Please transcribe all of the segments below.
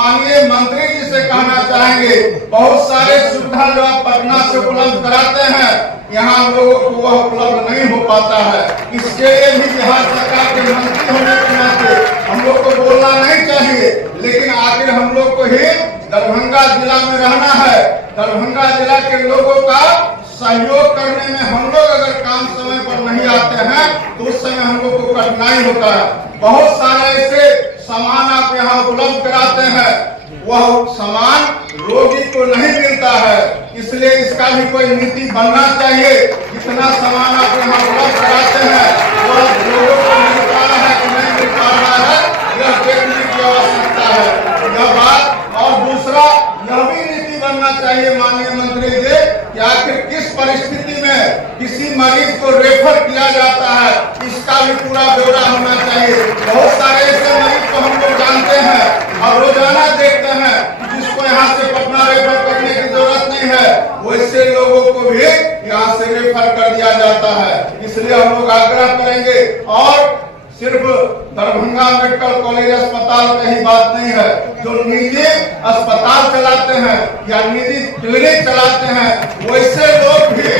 माननीय मंत्री जी से कहना चाहेंगे, बहुत सारे सुविधा जो आप पटना से उपलब्ध कराते हैं, यहाँ हम लोगों को वह उपलब्ध नहीं हो पाता है। इसके लिए भी बिहार सरकार के मंत्री होने के नाते हम लोग को बोलना नहीं चाहिए, लेकिन आखिर हम लोग को ही दरभंगा जिला में रहना है। दरभंगा जिला के लोगों का सहयोग करने में हम लोग अगर काम समय पर नहीं आते हैं तो उस समय हम लोग को कठिनाई होता है। बहुत सारे ऐसे सामान आप यहाँ उपलब्ध कराते हैं, वह सामान रोगी को नहीं मिलता है, इसलिए इसका भी कोई नीति बनना चाहिए। जितना सामान आप यहाँ उपलब्ध कराते हैं वह लोगों को मिल पा रहा है कि नहीं मिल पा रहा है, यह देखने की आवश्यकता है यह बात। और दूसरा, यह भी नीति बनना चाहिए माननीय मंत्री जी कि आखिर किस परिस्थिति में किसी मरीज को रेफर किया जाता है, इसका भी पूरा ब्यौरा होना चाहिए। बहुत सारे ऐसे मरीज को हम लोग जानते हैं और रोजाना देखते हैं जिसको यहाँ से पटना रेफर करने की जरूरत नहीं है, वैसे लोगों को भी यहाँ से रेफर कर दिया जाता है। इसलिए हम लोग आग्रह करेंगे, और सिर्फ दरभंगा मेडिकल कॉलेज अस्पताल का ही बात नहीं है, जो निजी अस्पताल चलाते हैं या निजी क्लिनिक चलाते हैं, वैसे लोग भी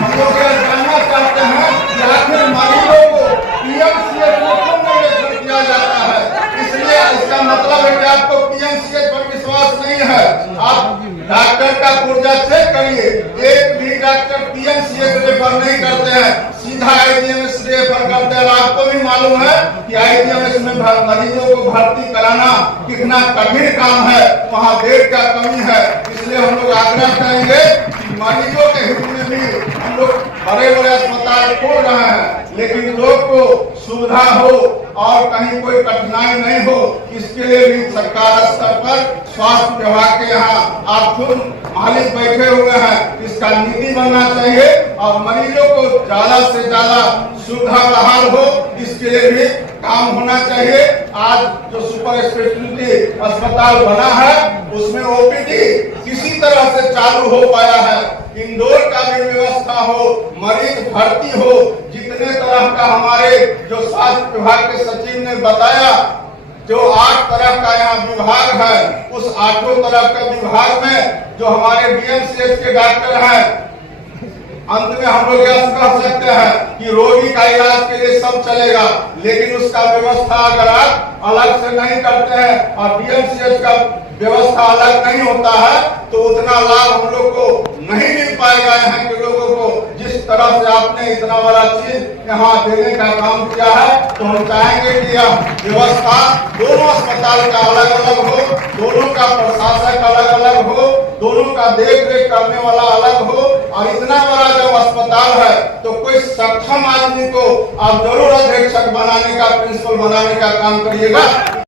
हम लोग यह जानना चाहते हैं कि आखिर मरीजों को पीएमसीएच में क्यों नहीं रेफर किया जाता है। इसलिए इसका मतलब है कि आपको पीएमसीएच पर विश्वास नहीं है। आप डॉक्टर का पुर्जा चेक करिए, एक भी डॉक्टर पीएमसीएच रेफर नहीं करते हैं, सीधा आईजीएमएस रेफर करते हैं। आपको भी मालूम है कि आईजीएमएस में मरीजों को भर्ती कराना कितना कठिन काम है, वहाँ बेड का कमी है। इसलिए हम लोग आग्रह करेंगे कि मरीजों के हित में भी हम लोग बड़े बड़े अस्पताल खोल रहे हैं, लेकिन लोग को सुविधा हो और कहीं कोई कठिनाई नहीं हो, इसके लिए भी सरकार स्तर पर स्वास्थ्य विभाग के यहाँ आप खुद मालिक बैठे हुए हैं, इसका नीति बनना चाहिए और मरीजों को ज्यादा से ज्यादा सुविधा बहाल हो, इसके लिए भी काम होना चाहिए। आज जो सुपर स्पेशलिटी अस्पताल बना है उसमें ओपीडी किसी तरह से चालू हो पाया है, इंडोर का भी व्यवस्था हो, मरीज भर्ती हो, जितने तरह का हमारे जो स्वास्थ्य विभाग के सचिव ने बताया, जो 8 तरह का यहाँ विभाग है, उस 8 तरह के विभाग में जो हमारे डीएमसीएच के डॉक्टर हैं, अंत में हम लोग यह कह सकते हैं कि रोगी का इलाज के लिए सब चलेगा, लेकिन उसका व्यवस्था अगर आप अलग से नहीं करते हैं और डीएमसीएच का व्यवस्था अलग नहीं होता है तो उतना लाभ हम लोग को नहीं मिल पाएगा। यहाँ के लोगों को जिस तरह से आपने इतना बड़ा चीज यहाँ देने का काम किया है, तो हम चाहेंगे कि यह व्यवस्था दोनों अस्पताल का अलग अलग हो, दोनों का प्रशासक अलग अलग हो, दोनों का देख रेख करने वाला अलग हो। और इतना बड़ा जब अस्पताल है तो कोई सक्षम आदमी को आप जरूर अधीक्षक बनाने का, प्रिंसिपल बनाने का काम करिएगा।